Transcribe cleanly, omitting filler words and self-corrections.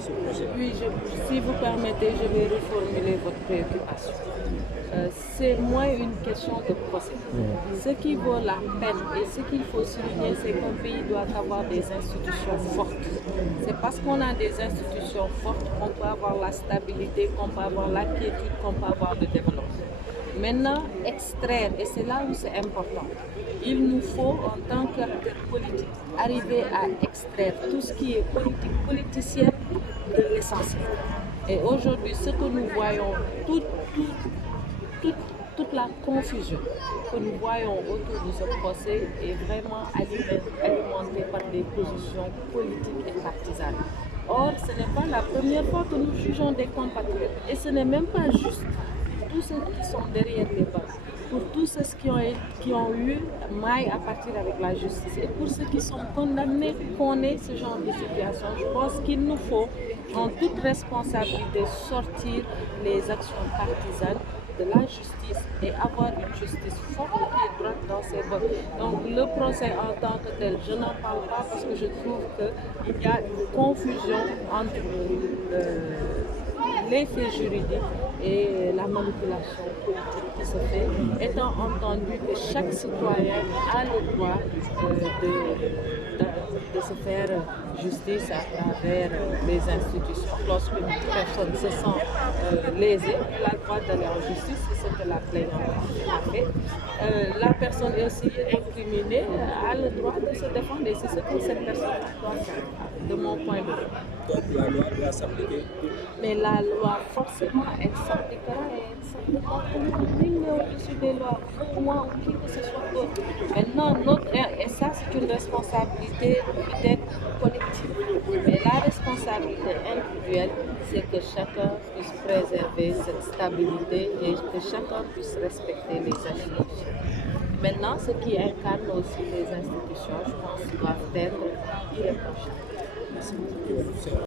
ce projet. Oui, si vous permettez, je vais reformuler votre préoccupation. C'est moins une question de procès. Ce qui vaut la peine et ce qu'il faut souligner, c'est qu'un pays doit avoir des institutions fortes. C'est parce qu'on a des institutions fortes qu'on peut avoir la stabilité, qu'on peut avoir la quiétude, qu'on peut avoir le développement. Maintenant, extraire, et c'est là où c'est important, il nous faut, en tant qu'acteur politique, arriver à extraire tout ce qui est politique politicienne de l'essentiel. Et aujourd'hui, ce que nous voyons, toute, toute, toute la confusion que nous voyons autour de ce procès est vraiment alimentée par des positions politiques et partisanes. Or, ce n'est pas la première fois que nous jugeons des compatriotes. Et ce n'est même pas juste pour tous ceux qui sont derrière les barres, pour tous ceux qui ont eu maille à partir avec la justice et pour ceux qui sont condamnés qu'on ait ce genre de situation. Je pense qu'il nous faut, en toute responsabilité, sortir les actions partisanes de la justice et avoir une justice forte et droite dans ses bottes. Donc le procès en tant que tel, je n'en parle pas parce que je trouve qu'il y a une confusion entre les faits juridiques et la manipulation politique qui se fait, étant entendu que chaque citoyen a le droit de se faire justice à travers les institutions. Lorsqu'une personne se sent lésée, elle a le droit d'aller en justice, c'est ce que la plaignante a fait. La personne est aussi incriminée a le droit de se défendre et c'est ce que cette personne doit faire, de mon point de vue. Donc la loi doit s'appliquer. Mais la loi, forcément, elle s'appliquera et elle s'appliquera comme ligne au-dessus des lois, moi ou qui que ce soit d'autre. Maintenant, et ça c'est une responsabilité peut-être collective, mais la responsabilité individuelle, c'est que chacun puisse préserver cette stabilité et que chacun puisse respecter les institutions. Maintenant, ce qui incarne aussi les institutions, je pense, doivent être irréprochables. Merci beaucoup.